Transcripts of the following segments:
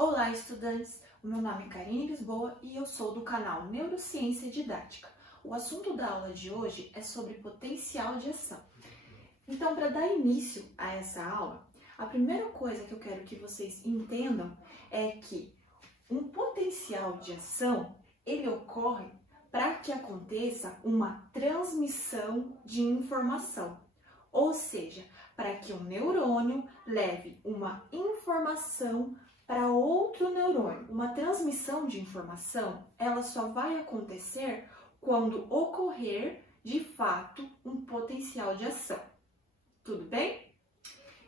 Olá, estudantes! O meu nome é Karine Lisboa e eu sou do canal Neurociência Didática. O assunto da aula de hoje é sobre potencial de ação. Então, para dar início a essa aula, a primeira coisa que eu quero que vocês entendam é que um potencial de ação, ele ocorre para que aconteça uma transmissão de informação. Ou seja, para que um neurônio leve uma informação para outro neurônio. Uma transmissão de informação, ela só vai acontecer quando ocorrer, de fato, um potencial de ação. Tudo bem?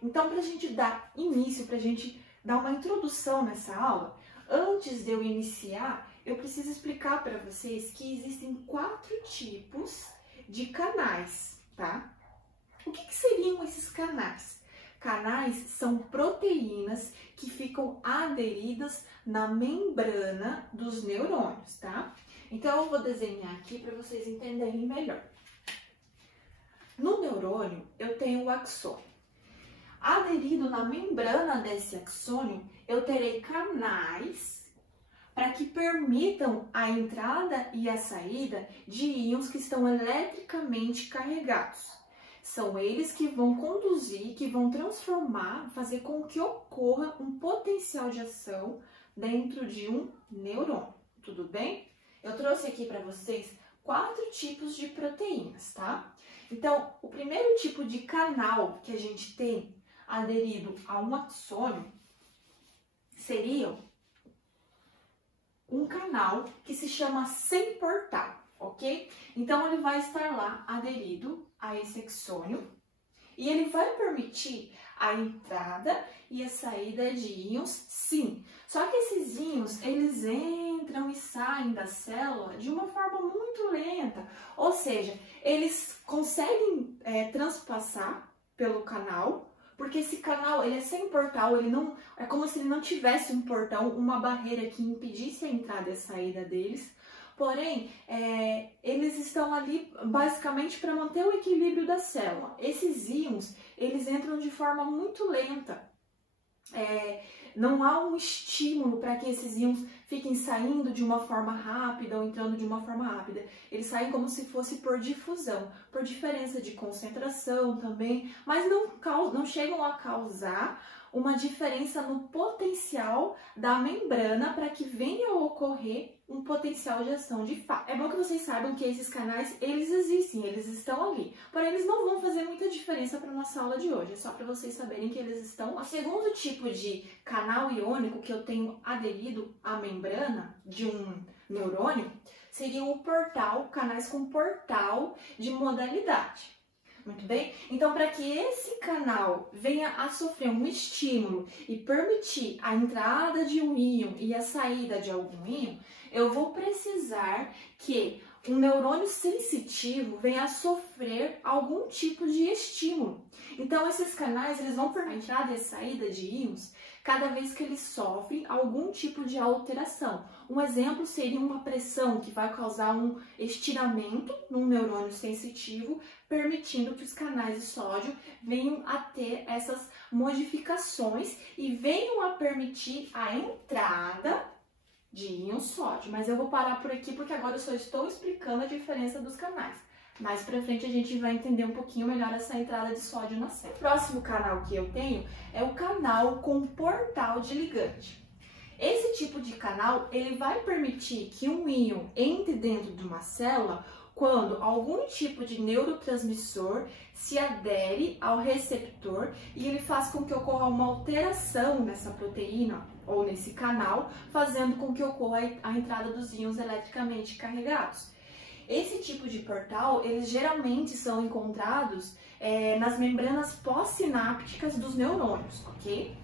Então, para a gente dar início, para a gente dar uma introdução nessa aula, antes de eu iniciar, eu preciso explicar para vocês que existem 4 tipos de canais, tá? O que seriam esses canais? Canais são proteínas que ficam aderidas na membrana dos neurônios, tá? Então, eu vou desenhar aqui para vocês entenderem melhor. No neurônio, eu tenho o axônio. Aderido na membrana desse axônio, eu terei canais para que permitam a entrada e a saída de íons que estão eletricamente carregados. São eles que vão conduzir, que vão transformar, fazer com que ocorra um potencial de ação dentro de um neurônio. Tudo bem? Eu trouxe aqui para vocês 4 tipos de proteínas, tá? Então, o primeiro tipo de canal que a gente tem aderido a um axônio seria um canal que se chama sem portal, ok? Então, ele vai estar lá aderido a esse axônio e ele vai permitir a entrada e a saída de íons, sim. Só que esses íons, eles entram e saem da célula de uma forma muito lenta, ou seja, eles conseguem transpassar pelo canal, porque esse canal ele é sem portal, ele não é como se ele não tivesse um portão, uma barreira que impedisse a entrada e a saída deles. Porém, eles estão ali basicamente para manter o equilíbrio da célula. Esses íons, eles entram de forma muito lenta. Não há um estímulo para que esses íons fiquem saindo de uma forma rápida ou entrando de uma forma rápida. Eles saem como se fosse por difusão, por diferença de concentração também, mas não chegam a causar uma diferença no potencial da membrana para que venha a ocorrer um potencial de ação de fato. É bom que vocês saibam que esses canais, eles existem, eles estão ali, porém eles não vão fazer muita diferença para a nossa aula de hoje, é só para vocês saberem que eles estão. O segundo tipo de canal iônico que eu tenho aderido à membrana de um neurônio seria o portal, canais com portal de modalidade. Muito bem? Então, para que esse canal venha a sofrer um estímulo e permitir a entrada de um íon e a saída de algum íon, eu vou precisar que um neurônio sensitivo venha a sofrer algum tipo de estímulo. Então, esses canais eles vão permitir a entrada e a saída de íons cada vez que eles sofrem algum tipo de alteração. Um exemplo seria uma pressão que vai causar um estiramento num neurônio sensitivo, permitindo que os canais de sódio venham a ter essas modificações e venham a permitir a entrada de íon sódio. Mas eu vou parar por aqui porque agora eu só estou explicando a diferença dos canais. Mais pra frente a gente vai entender um pouquinho melhor essa entrada de sódio na célula. O próximo canal que eu tenho é o canal com portal de ligante. Esse tipo de canal, ele vai permitir que um íon entre dentro de uma célula quando algum tipo de neurotransmissor se adere ao receptor e ele faz com que ocorra uma alteração nessa proteína ou nesse canal, fazendo com que ocorra a entrada dos íons eletricamente carregados. Esse tipo de portal, eles geralmente são encontrados nas membranas pós-sinápticas dos neurônios, ok?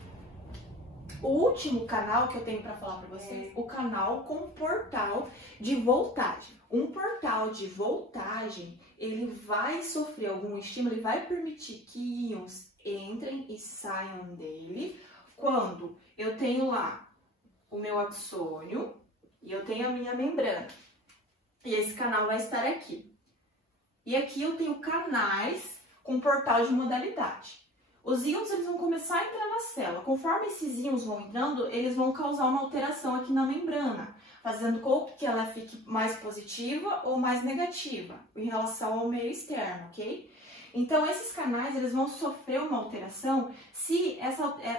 O último canal que eu tenho para falar para vocês é o canal com portal de voltagem. Um portal de voltagem, ele vai sofrer algum estímulo, ele vai permitir que íons entrem e saiam dele quando eu tenho lá o meu axônio e eu tenho a minha membrana. E esse canal vai estar aqui. E aqui eu tenho canais com portal de modalidade. os íons eles vão começar a entrar na célula. Conforme esses íons vão entrando, eles vão causar uma alteração aqui na membrana, fazendo com que ela fique mais positiva ou mais negativa em relação ao meio externo, ok? Então, esses canais eles vão sofrer uma alteração se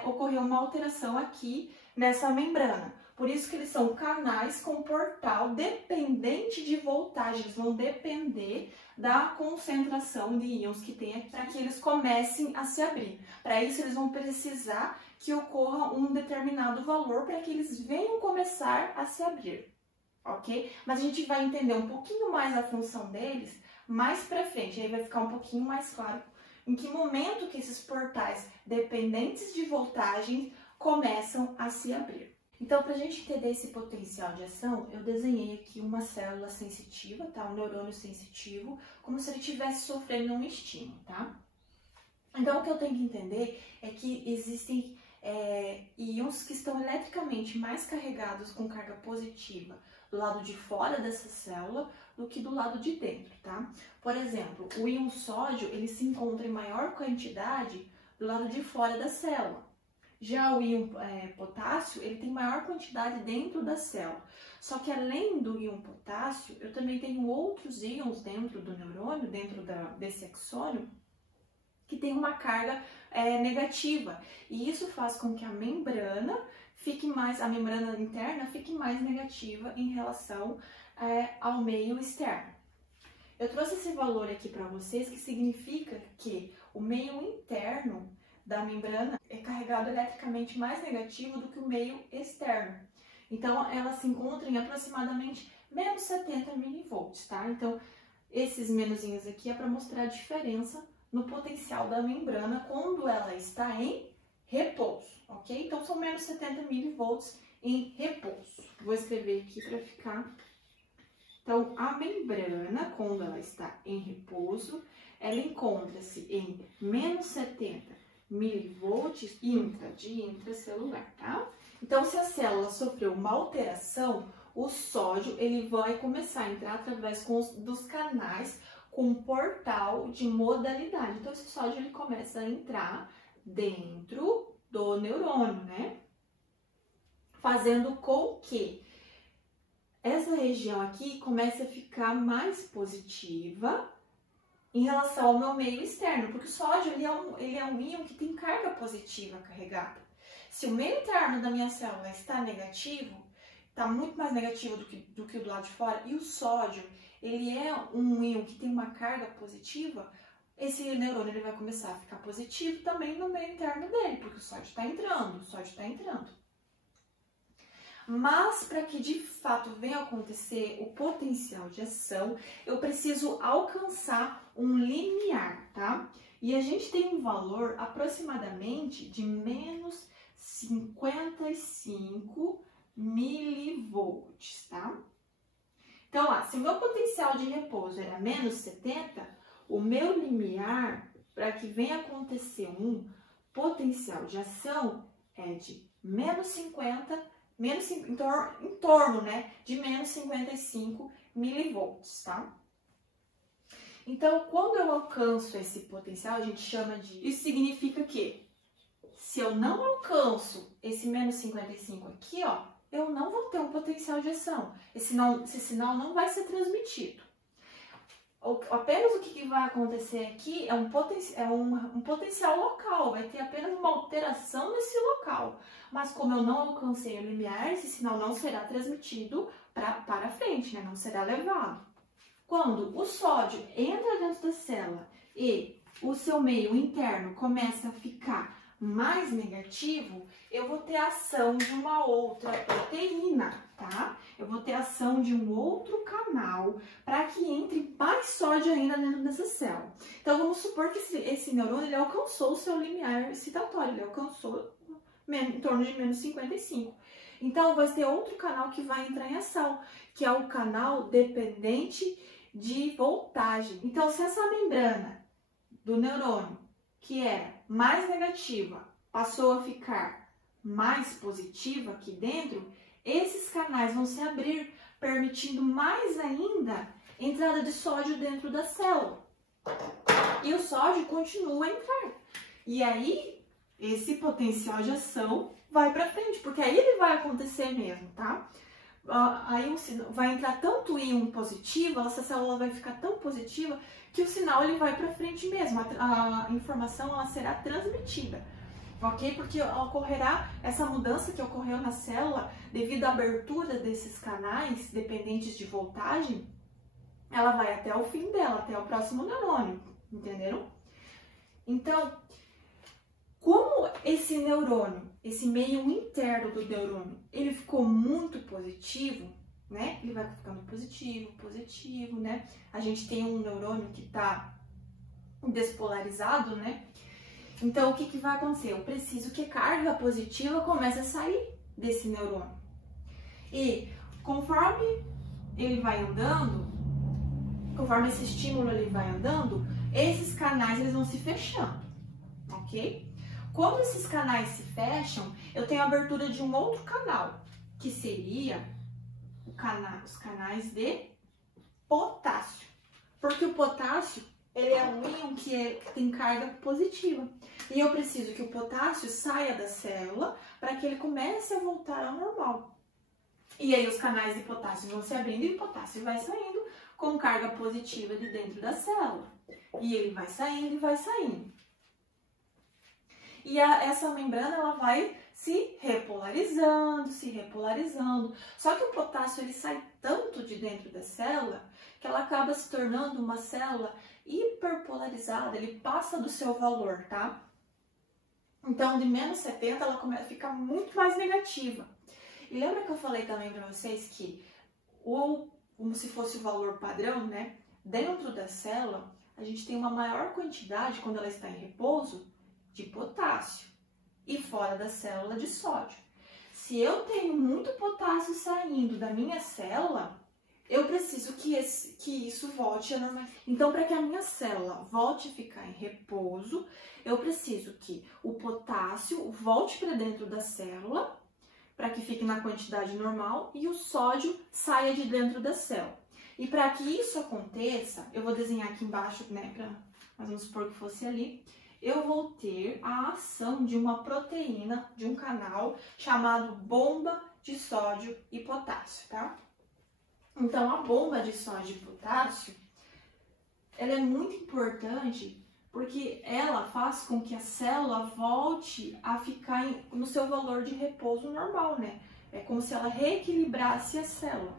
ocorrer uma alteração aqui nessa membrana. Por isso que eles são canais com portal dependente de voltagem, eles vão depender da concentração de íons que tem aqui para que eles comecem a se abrir. Para isso, eles vão precisar que ocorra um determinado valor para que eles venham começar a se abrir, ok? Mas a gente vai entender um pouquinho mais a função deles mais para frente, aí vai ficar um pouquinho mais claro em que momento que esses portais dependentes de voltagem começam a se abrir. Então, para a gente entender esse potencial de ação, eu desenhei aqui uma célula sensitiva, tá? Um neurônio sensitivo, como se ele estivesse sofrendo um estímulo, tá? Então, o que eu tenho que entender é que existem íons que estão eletricamente mais carregados com carga positiva do lado de fora dessa célula do que do lado de dentro, tá? Por exemplo, o íon sódio, ele se encontra em maior quantidade do lado de fora da célula. Já o íon potássio, ele tem maior quantidade dentro da célula. Só que além do íon potássio, eu também tenho outros íons dentro do neurônio, dentro desse axônio, que tem uma carga negativa. E isso faz com que a membrana interna fique mais negativa em relação ao meio externo. Eu trouxe esse valor aqui para vocês, que significa que o meio interno da membrana é carregado eletricamente mais negativo do que o meio externo. Então, ela se encontra em aproximadamente menos 70 milivolts, tá? Então, esses menuzinhos aqui é para mostrar a diferença no potencial da membrana quando ela está em repouso, ok? Então, são menos 70 milivolts em repouso. Vou escrever aqui para ficar. Então, a membrana, quando ela está em repouso, ela encontra-se em menos 70 milivolts intracelular, tá? Então, se a célula sofreu uma alteração, o sódio ele vai começar a entrar através dos canais com portal de modalidade. Então, esse sódio ele começa a entrar dentro do neurônio, né? Fazendo com que essa região aqui comece a ficar mais positiva em relação ao meu meio externo, porque o sódio ele é um íon que tem carga positiva carregada. Se o meio interno da minha célula está negativo, está muito mais negativo do que o do lado de fora, e o sódio ele é um íon que tem uma carga positiva, esse neurônio ele vai começar a ficar positivo também no meio interno dele, porque o sódio está entrando, Mas, para que de fato venha a acontecer o potencial de ação, eu preciso alcançar um limiar, tá? E a gente tem um valor aproximadamente de menos 55 milivolts, tá? Então, se o meu potencial de repouso era menos 70, o meu limiar, para que venha a acontecer um potencial de ação, é de menos 50 em torno, né, de menos 55 milivolts, tá? Então, quando eu alcanço esse potencial, a gente chama de... Isso significa que, se eu não alcanço esse menos 55 aqui, ó, eu não vou ter um potencial de ação. Esse sinal não vai ser transmitido. Apenas o que vai acontecer aqui é um potencial local, vai ter apenas uma alteração nesse local. Mas como eu não alcancei o limiar, esse sinal não será transmitido para frente, né? Não será levado. Quando o sódio entra dentro da célula e o seu meio interno começa a ficar mais negativo, eu vou ter a ação de uma outra proteína, tá? Eu vou ter a ação de um outro canal para que entre mais sódio ainda dentro dessa célula. Então, vamos supor que esse neurônio ele alcançou o seu limiar excitatório, ele alcançou em torno de menos 55. Então, vai ter outro canal que vai entrar em ação, que é o canal dependente de voltagem. Então, se essa membrana do neurônio, que era mais negativa, passou a ficar mais positiva aqui dentro, esses canais vão se abrir, permitindo mais ainda entrada de sódio dentro da célula. E o sódio continua a entrar. E aí, esse potencial de ação vai para frente, porque aí ele vai acontecer mesmo, tá? Aí vai entrar tanto íon positivo, essa célula vai ficar tão positiva que o sinal ele vai para frente mesmo, a informação ela será transmitida, ok? Porque ocorrerá essa mudança que ocorreu na célula devido à abertura desses canais dependentes de voltagem, ela vai até o fim dela, até o próximo neurônio, entenderam? Então, como esse neurônio, esse meio interno do neurônio, ele ficou muito positivo, né? Ele vai ficando positivo, né? A gente tem um neurônio que está despolarizado, né? Então, o que vai acontecer? Eu preciso que carga positiva comece a sair desse neurônio. E conforme ele vai andando, conforme esse estímulo ele vai andando, esses canais eles vão se fechando, ok? Quando esses canais se fecham, eu tenho a abertura de um outro canal, que seria os canais de potássio. Porque o potássio, ele é um íon que tem carga positiva. E eu preciso que o potássio saia da célula para que ele comece a voltar ao normal. E aí os canais de potássio vão se abrindo e o potássio vai saindo com carga positiva de dentro da célula. E ele vai saindo e vai saindo. E essa membrana ela vai se repolarizando. Só que o potássio ele sai tanto de dentro da célula que ela acaba se tornando uma célula hiperpolarizada, ele passa do seu valor, tá? Então, de menos 70 ela começa a ficar muito mais negativa. E lembra que eu falei também para vocês que, como se fosse o valor padrão, né? Dentro da célula, a gente tem uma maior quantidade, quando ela está em repouso, de potássio e fora da célula de sódio. Se eu tenho muito potássio saindo da minha célula, eu preciso que isso volte a normalizar. Então, para que a minha célula volte a ficar em repouso, eu preciso que o potássio volte para dentro da célula, para que fique na quantidade normal, e o sódio saia de dentro da célula. E para que isso aconteça, eu vou desenhar aqui embaixo, né, mas vamos supor que fosse ali, eu vou ter a ação de uma proteína, de um canal chamado bomba de sódio e potássio, tá? Então, a bomba de sódio e potássio, ela é muito importante porque ela faz com que a célula volte a ficar no seu valor de repouso normal, né? É como se ela reequilibrasse a célula.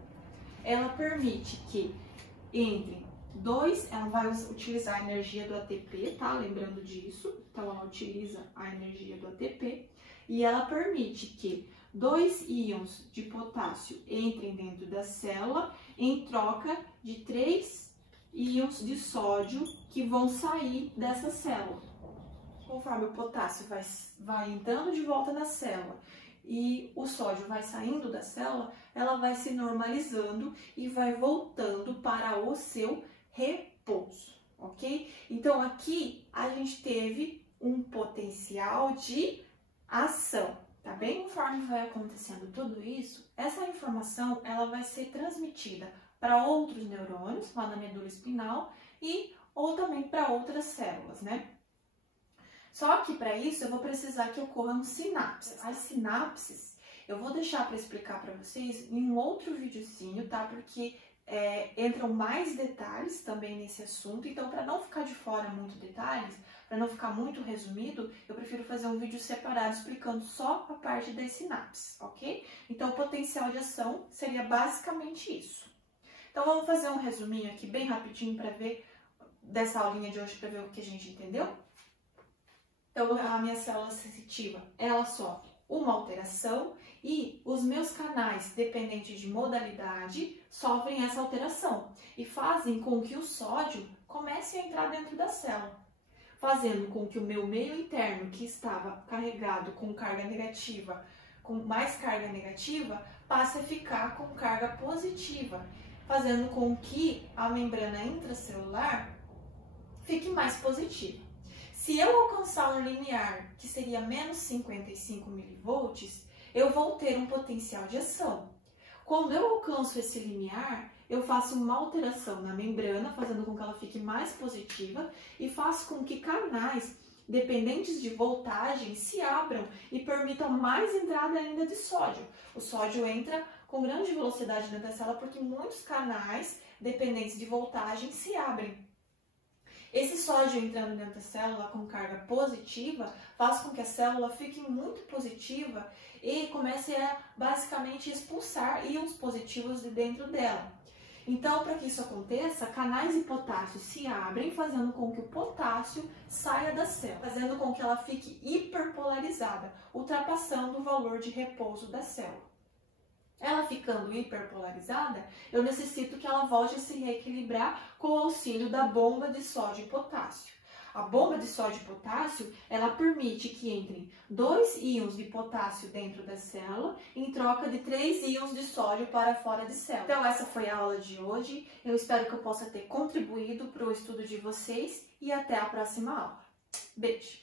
Ela permite que ela vai utilizar a energia do ATP, tá? Lembrando disso. Então, ela utiliza a energia do ATP e ela permite que 2 íons de potássio entrem dentro da célula em troca de 3 íons de sódio que vão sair dessa célula. Conforme o potássio vai entrando de volta na célula e o sódio vai saindo da célula, ela vai se normalizando e vai voltando para o seu repouso, ok? Então, aqui a gente teve um potencial de ação, tá bem? Conforme vai acontecendo tudo isso, essa informação ela vai ser transmitida para outros neurônios, lá na medula espinal, ou também para outras células, né? Só que para isso eu vou precisar que ocorram sinapses. As sinapses eu vou deixar para explicar para vocês em um outro videozinho, tá? Porque entram mais detalhes também nesse assunto, então para não ficar de fora muito detalhes, para não ficar muito resumido, eu prefiro fazer um vídeo separado explicando só a parte das sinapses, ok? Então o potencial de ação seria basicamente isso. Então vamos fazer um resuminho aqui bem rapidinho para ver dessa aulinha de hoje, para ver o que a gente entendeu? Então a minha célula sensitiva, ela sofre uma alteração e os meus canais dependentes de modalidade sofrem essa alteração e fazem com que o sódio comece a entrar dentro da célula, fazendo com que o meu meio interno, que estava carregado com carga negativa, com mais carga negativa, passe a ficar com carga positiva, fazendo com que a membrana intracelular fique mais positiva. Se eu alcançar um limiar que seria menos 55 milivolts, eu vou ter um potencial de ação. Quando eu alcanço esse limiar, eu faço uma alteração na membrana, fazendo com que ela fique mais positiva e faço com que canais dependentes de voltagem se abram e permitam mais entrada ainda de sódio. O sódio entra com grande velocidade dentro da célula porque muitos canais dependentes de voltagem se abrem. Esse sódio entrando dentro da célula com carga positiva faz com que a célula fique muito positiva e comece a basicamente expulsar íons positivos de dentro dela. Então, para que isso aconteça, canais de potássio se abrem, fazendo com que o potássio saia da célula, fazendo com que ela fique hiperpolarizada, ultrapassando o valor de repouso da célula. Ela ficando hiperpolarizada, eu necessito que ela volte a se reequilibrar com o auxílio da bomba de sódio e potássio. A bomba de sódio e potássio, ela permite que entrem 2 íons de potássio dentro da célula em troca de 3 íons de sódio para fora de célula. Então essa foi a aula de hoje. Eu espero que eu possa ter contribuído para o estudo de vocês e até a próxima aula. Beijo!